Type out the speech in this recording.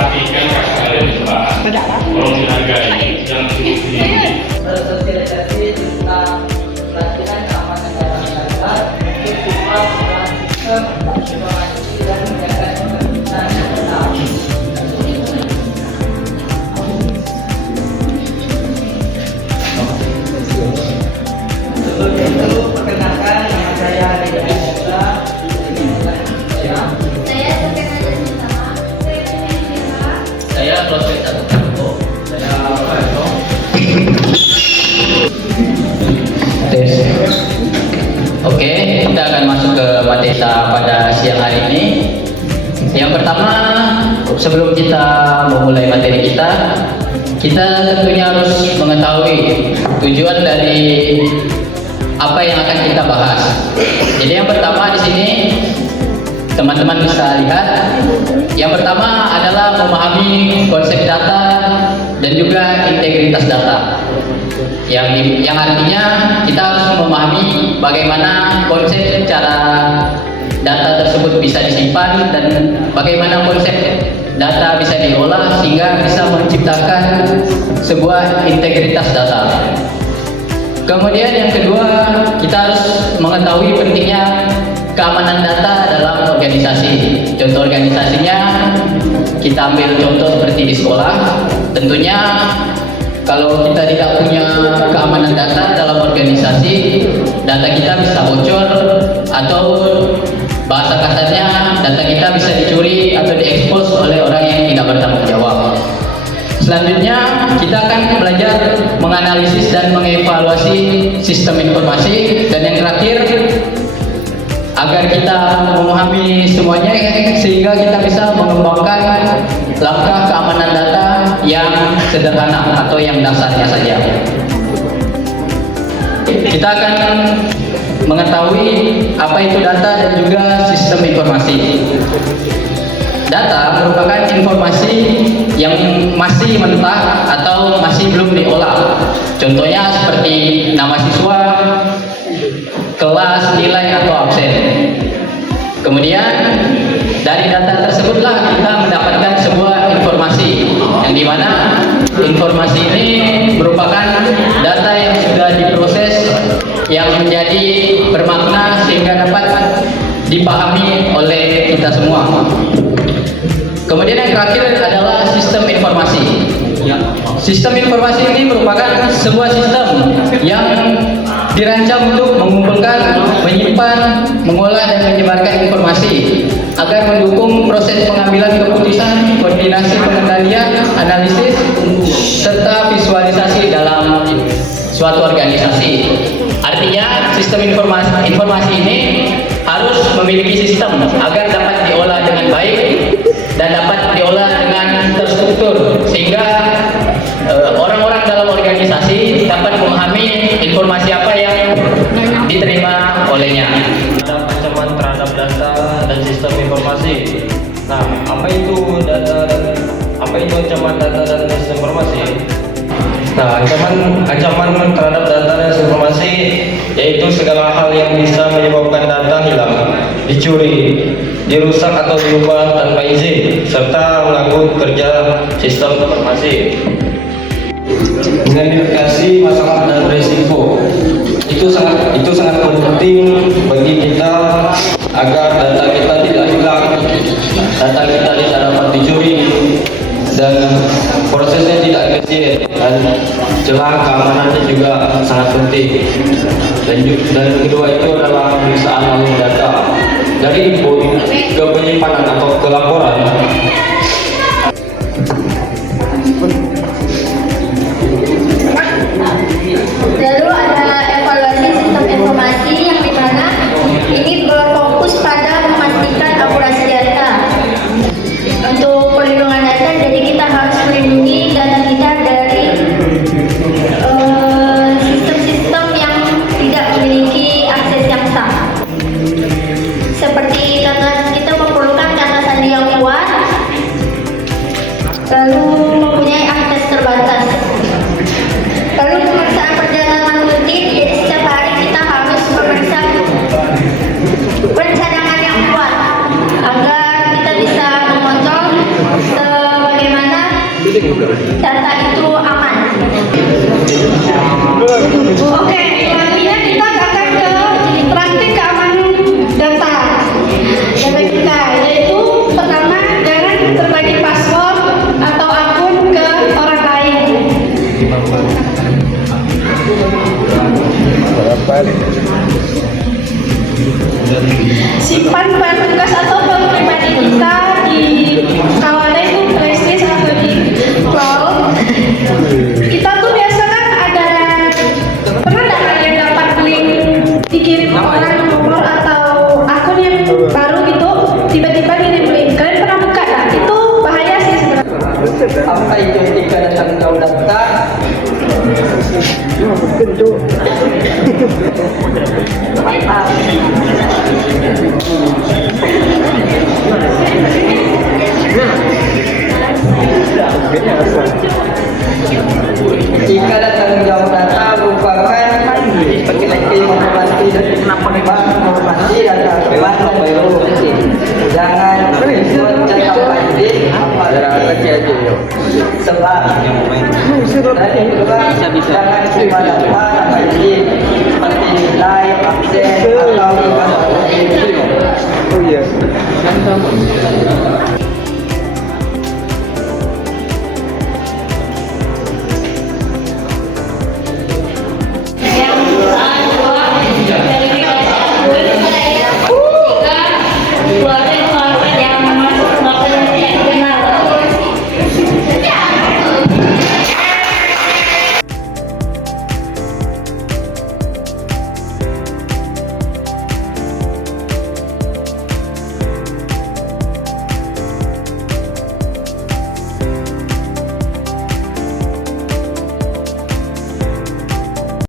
perhatikan kalian dibahas. Tolong dihargai, jangan sedih. Sosialisasi tentang pelatihan keamanan data untuk siswa sistem informasi dan menjaga kepentingan data. Sebelum itu, perkenalkan nama saya Reza Hendra. Saya Sukena Sama. Saya Sukena. Saya Proses Satu Kampo. Saya Pak. Tes. Oke, kita akan masuk ke materi pada siang hari ini. Yang pertama, sebelum kita memulai materi kita tentunya harus mengetahui tujuan dari apa yang akan kita bahas. Jadi yang pertama di sini teman-teman bisa lihat, yang pertama adalah memahami konsep data dan juga integritas data. Yang artinya kita harus memahami bagaimana konsep cara data tersebut bisa disimpan dan bagaimana konsep data bisa diolah sehingga bisa menciptakan sebuah integritas data. Kemudian yang kedua, kita harus mengetahui pentingnya keamanan data dalam organisasi. Contoh organisasinya kita ambil contoh seperti di sekolah. Tentunya kalau kita tidak punya keamanan data dalam organisasi, data kita bisa bocor atau bahasa kasarnya data kita bisa dicuri atau diekspos oleh orang yang tidak bertanggung jawab. Selanjutnya kita akan belajar menganalisis dan mengevaluasi sistem informasi, dan yang terakhir agar kita memahami semuanya sehingga kita bisa mengembangkan langkah keamanan data yang sederhana atau yang dasarnya saja. Kita akan mengetahui apa itu data dan juga sistem informasi. Data merupakan informasi yang masih mentah atau masih belum diolah. Contohnya seperti nama siswa, kelas, nilai, atau absen. Kemudian dari data tersebutlah kita mendapatkan sebuah informasi, yang dimana informasi ini merupakan data yang sudah diproses, yang menjadi bermakna sehingga dapat dipahami oleh kita semua. Kemudian yang terakhir adalah sistem informasi. Sistem informasi ini merupakan sebuah sistem yang dirancang untuk mengumpulkan, menyimpan, mengolah, dan menyebarkan informasi agar mendukung proses pengambilan keputusan, koordinasi pengendalian, analisis, serta visualisasi dalam suatu organisasi. Artinya sistem informasi ini harus memiliki sistem agar dapat diolah dengan baik dan dapat diolah dengan terstruktur sehingga orang-orang dalam organisasi dapat memahami informasi apa yang diterima olehnya. Ada ancaman terhadap data dan sistem informasi. Nah, apa itu ancaman data dan sistem informasi? Nah, ancaman terhadap data dan sistem informasi yaitu segala hal yang bisa menyebabkan data hilang, dicuri, dirusak atau diubah tanpa izin, serta mengganggu kerja sistem informasi. Identifikasi masalah dan risiko itu sangat penting bagi kita agar data kita tidak hilang, data kita tidak dapat dicuri, dan prosesnya tidak kecil, dan celah keamanannya juga sangat penting. Dan kedua itu adalah pemeriksaan alur data dari input ke penyimpanan atau ke laporan. Lalu ada evaluasi sistem informasi yang dimana ini berfokus pada memastikan akurasi data. Untuk perlindungan data, jadi kita harus melindungi data kita dari sistem-sistem yang tidak memiliki akses yang sah. Seperti kita memerlukan data sandi yang kuat, lalu mempunyai akses terbatas. Lalu pemeriksaan perjalanan rutin, jadi setiap hari kita harus memeriksa perencanaan yang kuat agar kita bisa mengontrol sebanyak data itu aman. Oke, selanjutnya kita akan ke praktik keamanan data kita, yaitu pertama jangan berbagi password atau akun ke orang lain. Simpan file tugas atau file pribadi kita di kawalan itu flash disk atau di cloud. Kita tuh biasa kan ada, pernah nggak kalian dapat link dikirim ke orang nomor atau akun yang baru gitu, tiba-tiba dikirim link, kalian pernah buka nggak? Itu bahaya sih sebenarnya. Apa itu etika dan tanggung jawab data? Etika dan tanggung jawab data merupakan laki-laki menghormati dan menghormati data pribadi dan privasi. Jangan membuat data pribadi sebab tadi juga jangan cuma data pribadi seperti nilai, absen atau email. Oh iya.